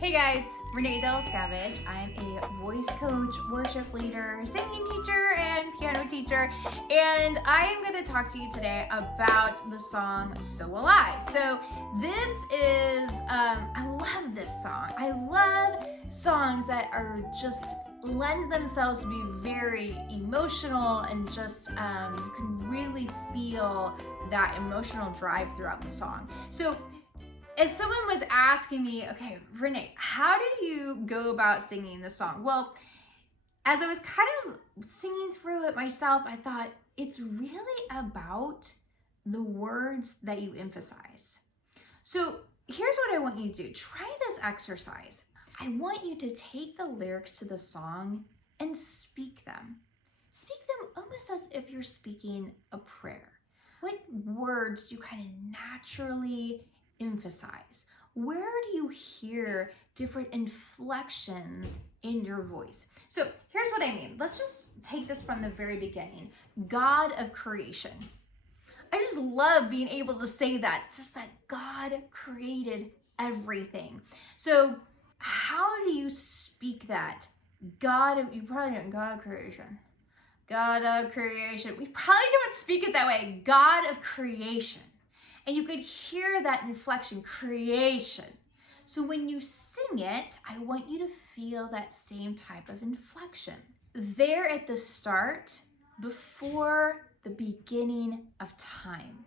Hey guys, Renee Scavage. I'm a voice coach, worship leader, singing teacher, and piano teacher, and I am going to talk to you today about the song So Will I. So this is, I love this song. I love songs that are just lend themselves to be very emotional and just you can really feel that emotional drive throughout the song. So if someone was asking me, okay, Renee, how do you go about singing the song? Well, as I was kind of singing through it myself, I thought it's really about the words that you emphasize. So here's what I want you to do. Try this exercise. I want you to take the lyrics to the song and speak them. Speak them almost as if you're speaking a prayer. What words do you kind of naturally emphasize? Where do you hear different inflections in your voice? So here's what I mean. Let's just take this from the very beginning. God of creation. I just love being able to say that, just that God created everything. So how do you speak that? You probably don't, God of creation. God of creation. We probably don't speak it that way. God of creation. And you could hear that inflection, creation. So when you sing it, I want you to feel that same type of inflection. There at the start, before the beginning of time.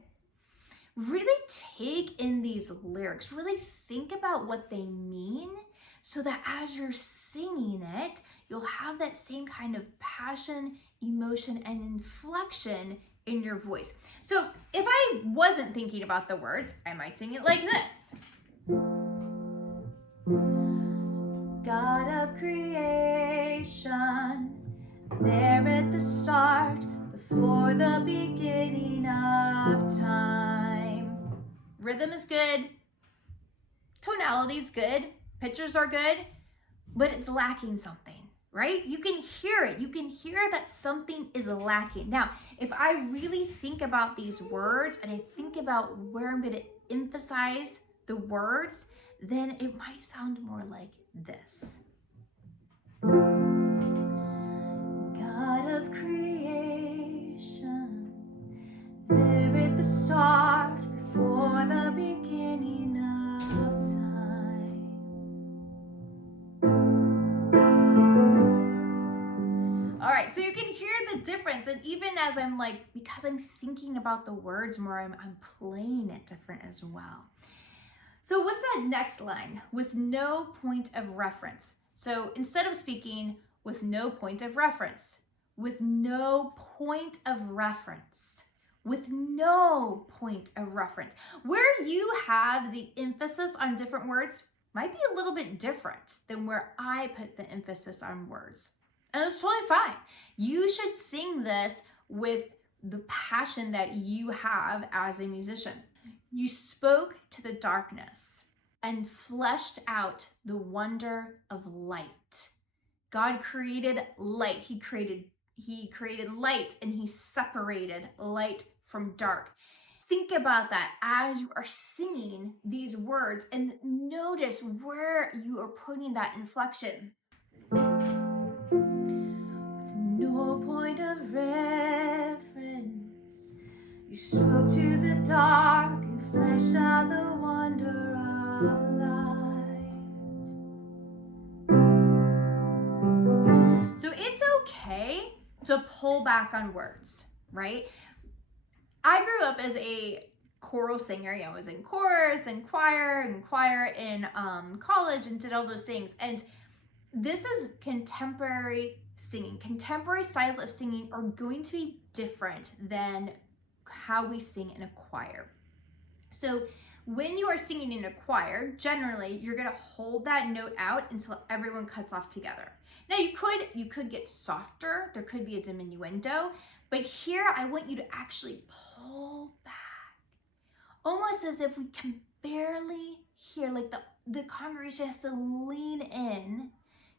Really take in these lyrics, really think about what they mean so that as you're singing it, you'll have that same kind of passion, emotion, and inflection in your voice. So if I wasn't thinking about the words, I might sing it like this. God of creation, there at the start, before the beginning of time. Rhythm is good, tonality is good, pitches are good, but it's lacking something, right? You can hear it. You can hear that something is lacking. Now, if I really think about these words and I think about where I'm going to emphasize the words, then it might sound more like this. God of creation, there at the start, before the beginning of time. All right, so you can hear the difference, and even as I'm because I'm thinking about the words more, I'm playing it different as well. So what's that next line? With no point of reference. So instead of speaking with no point of reference, with no point of reference, with no point of reference. Where you have the emphasis on different words might be a little bit different than where I put the emphasis on words. And that's totally fine. You should sing this with the passion that you have as a musician. You spoke to the darkness and fleshed out the wonder of light. God created light. He created light, and he separated light from dark. Think about that as you are singing these words and notice where you are putting that inflection. With no point of reference, you spoke to the dark and fleshed out the wonder of light. So it's okay to pull back on words, right? I grew up as a choral singer. I was in chorus and choir in college and did all those things. And this is contemporary singing. Contemporary styles of singing are going to be different than how we sing in a choir. So when you are singing in a choir, generally you're going to hold that note out until everyone cuts off together. Now you could get softer. There could be a diminuendo, but here I want you to actually pull back, almost as if we can barely hear, like the congregation has to lean in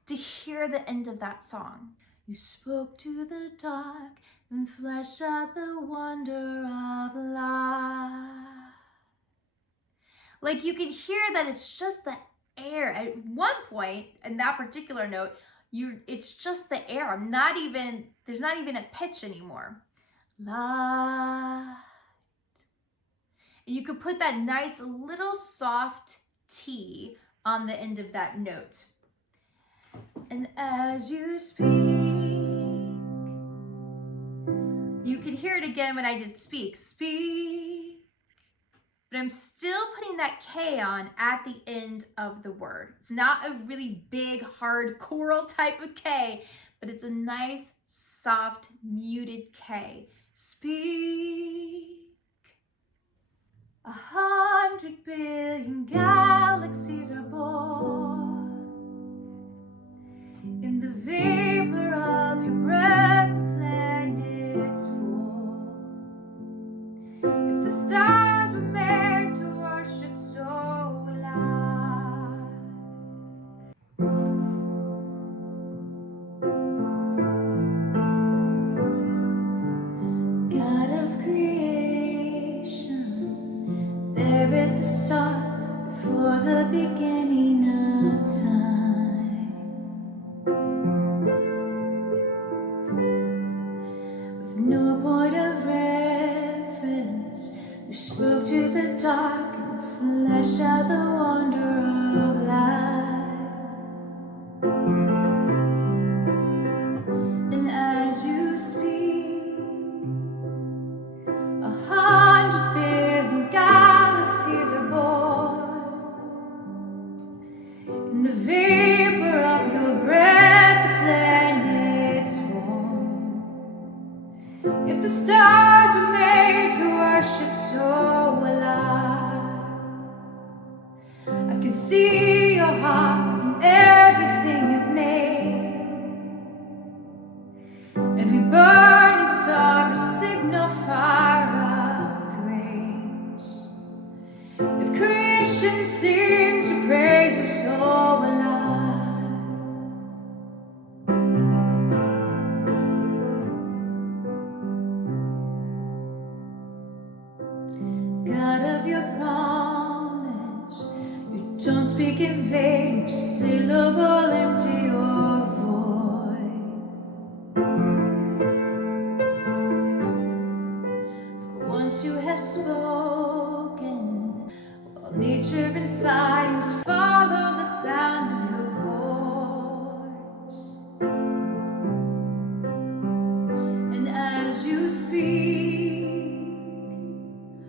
to hear the end of that song. You spoke to the dark and fleshed out the wonder of life. Like you can hear that it's just that air. At one point, in that particular note, it's just the air. There's not even a pitch anymore. La. And you could put that nice little soft T on the end of that note. And as you speak, you can hear it again when I did speak. Speak. But I'm still putting that K on at the end of the word. It's not a really big, hard choral type of K, but it's a nice, soft, muted K. Speak. 100 billion galaxies are born in the vapor of your breath, the planets form. If the stars were made to worship, so will I. God of creation, there at the start, before the beginning of time, with no point of reference, you spoke to the dark and fleshed out the wonder of life. And as you speak, 100 billion galaxies are born in the vapor of your breath, the planets form. If the stars were made to worship, so will I can see your heart in everything you've made. Every burning star a signal fire of grace. If creation sings your praises, so will I. God of your promise, you don't speak in vain, your syllable empty or void. For once you have spoken, all nature and science follow the sound of your voice. And as you speak,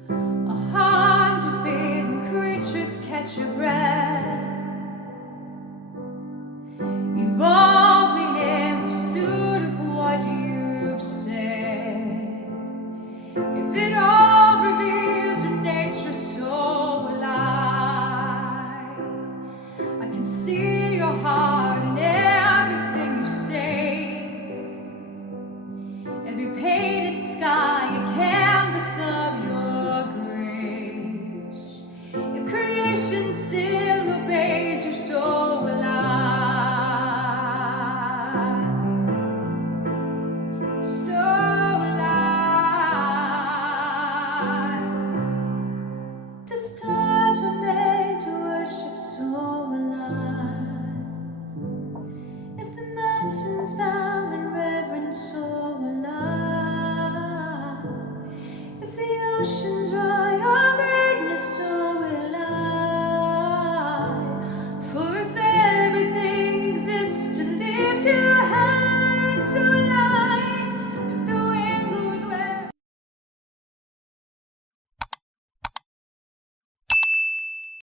100 billion creatures catch your breath, evolving in pursuit of what you've said. If it all reveals your nature, so will I can see